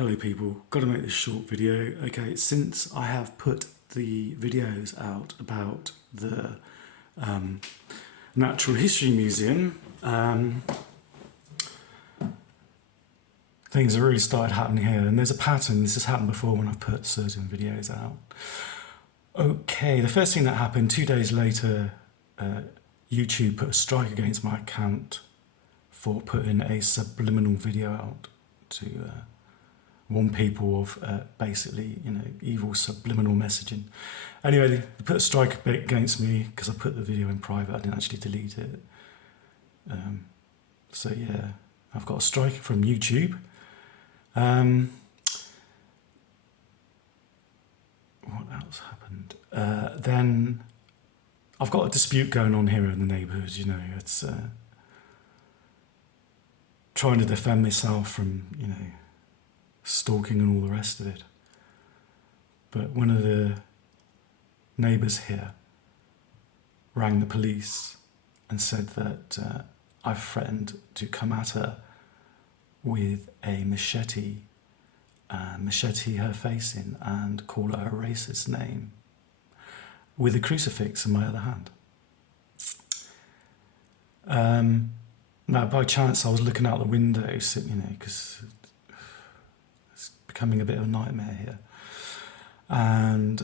Hello people, got to make this short video. Okay, since I have put the videos out about the Natural History Museum, things have really started happening here, and there's a pattern. This has happened before when I've put certain videos out. Okay, the first thing that happened, 2 days later, YouTube put a strike against my account for putting a subliminal video out to warn people of basically, evil subliminal messaging. Anyway, they put a strike against me because I put the video in private. I didn't actually delete it. So yeah, I've got a strike from YouTube. What else happened? Then I've got a dispute going on here in the neighbourhood. It's trying to defend myself from, stalking and all the rest of it. But one of the neighbours here rang the police and said that I threatened to come at her with a machete, machete her face in and call her a racist name with a crucifix in my other hand. Now, by chance, I was looking out the window, because it's becoming a bit of a nightmare here. And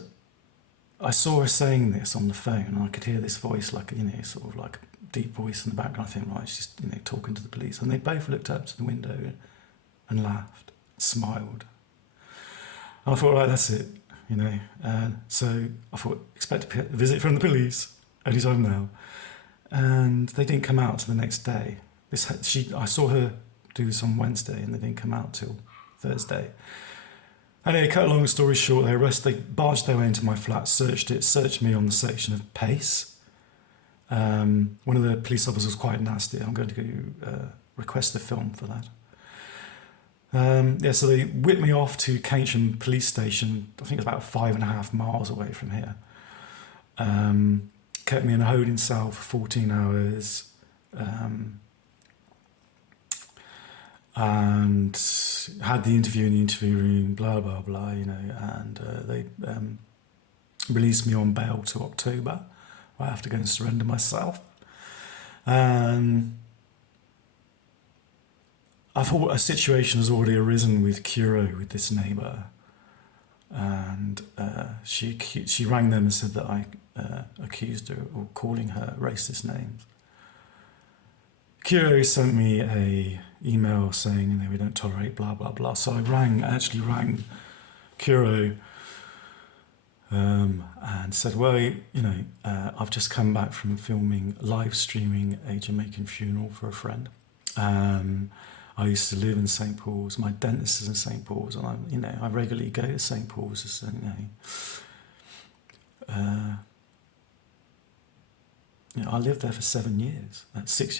I saw her saying this on the phone, and I could hear this voice, like, sort of like a deep voice in the background. I think, right, she's, talking to the police. And they both looked up to the window and laughed, smiled. And I thought, right, that's it, So I thought, expect a visit from the police anytime now. And they didn't come out till the next day. I saw her do this on Wednesday, and they didn't come out till Thursday. Anyway, cut a long story short, they barged their way into my flat, searched me on the section of pace. One of the police officers was quite nasty. I'm going to go request the film for that. So they whipped me off to Keynsham police station. I think it's about 5.5 miles away from here. Kept me in a holding cell for 14 hours. And had the interview in the interview room, blah, blah, blah, and they released me on bail till October, where I have to go and surrender myself. And I thought a situation has already arisen with Kuro, with this neighbour, and she rang them and said that I accused her or calling her racist names. Kuro sent me a email saying, we don't tolerate blah, blah, blah. So I actually rang Kuro and said, well, I've just come back from live streaming a Jamaican funeral for a friend. I used to live in St. Paul's. My dentist is in St. Paul's, and I regularly go to St. Paul's. I lived there for 6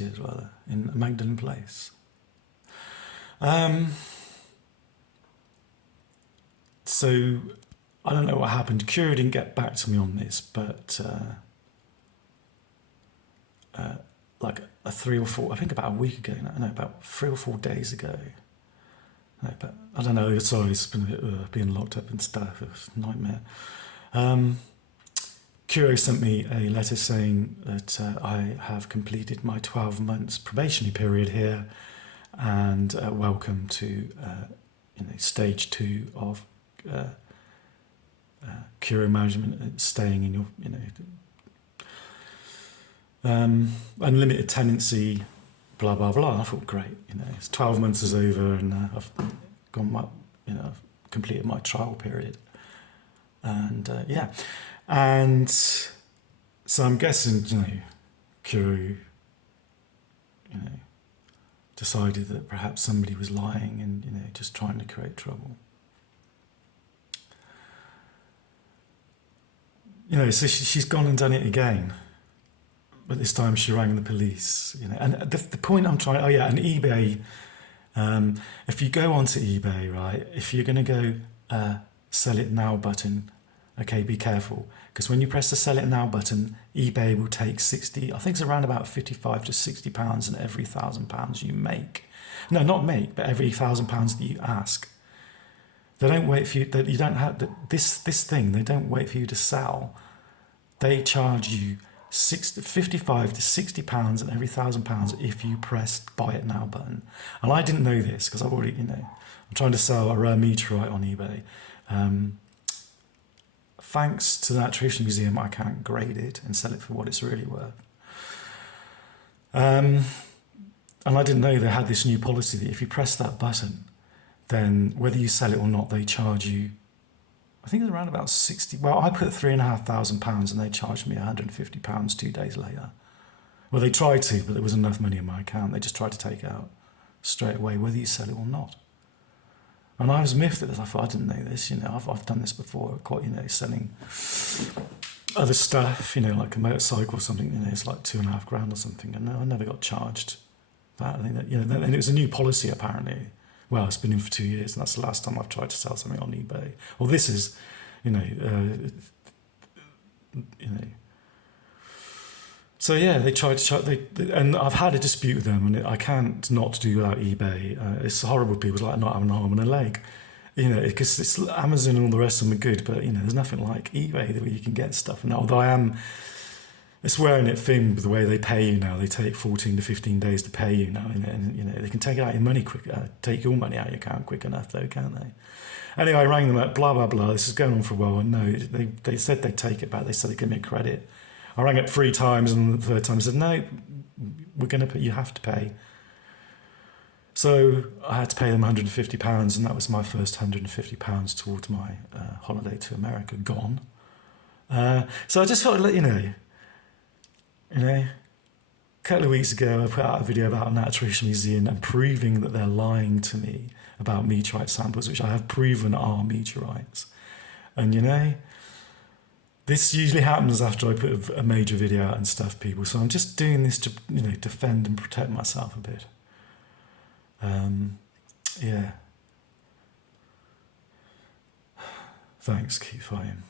years rather, in Magdalen Place. So I don't know what happened. Kuro didn't get back to me on this, but like about a week ago, about 3 or 4 days ago. But I don't know. Sorry, it's been a bit being locked up and stuff. It was a nightmare. Kuro sent me a letter saying that I have completed my 12 months probationary period here, and welcome to stage 2 of Kuro management, staying in your unlimited tenancy, blah blah blah. I thought, great, it's 12 months is over, and I've I've completed my trial period, and yeah. And so I'm guessing, Kuro, decided that perhaps somebody was lying and, just trying to create trouble. So she's gone and done it again. But this time she rang the police, And the point I'm trying, and eBay, if you go onto eBay, right, if you're going to go sell it now button, okay, be careful, because when you press the sell it now button, eBay will take 60, I think it's around about 55 to 60 pounds on every £1,000 you make. No, not make, but every £1,000 that you ask. They don't wait for you. You don't have this thing. They don't wait for you to sell. They charge you 55 to 60 pounds and every £1,000 if you press buy it now button. And I didn't know this because I've already, I'm trying to sell a rare meteorite on eBay. Thanks to the Natural History Museum, I can't grade it and sell it for what it's really worth. And I didn't know they had this new policy that if you press that button, then whether you sell it or not, they charge you, I think it's around about 60. Well, I put £3,500 and they charged me £150 2 days later. Well, they tried to, but there wasn't enough money in my account. They just tried to take it out straight away, whether you sell it or not. And I was miffed at this. I thought, I didn't know this. I've done this before, quite, selling other stuff, like a motorcycle or something. It's like £2,500 or something. And I never got charged that. I think that, and it was a new policy apparently. Well, it's been in for 2 years, and that's the last time I've tried to sell something on eBay. Well, this is, So yeah, they tried to, and I've had a dispute with them, and I can't not do without eBay. It's horrible. People's like not having an arm and a leg, because it's Amazon and all the rest of them are good, but there's nothing like eBay where you can get stuff. And although I am, it's wearing it thin with the way they pay you now. They take 14 to 15 days to pay you now, and they can take out your money take your money out of your account quick enough, though, can't they? Anyway, I rang them up, blah blah blah. This is going on for a while, and no, they said they'd take it back. They said they'd give me a credit. I rang up 3 times, and the third time I said, no, we're going to pay, you have to pay. So I had to pay them £150, and that was my first £150 towards my holiday to America gone. So I just thought, a couple of weeks ago, I put out a video about a Natural History Museum and proving that they're lying to me about meteorite samples, which I have proven are meteorites. And this usually happens after I put a major video out and stuff, people. So I'm just doing this to, defend and protect myself a bit. Yeah. Thanks, keep fighting.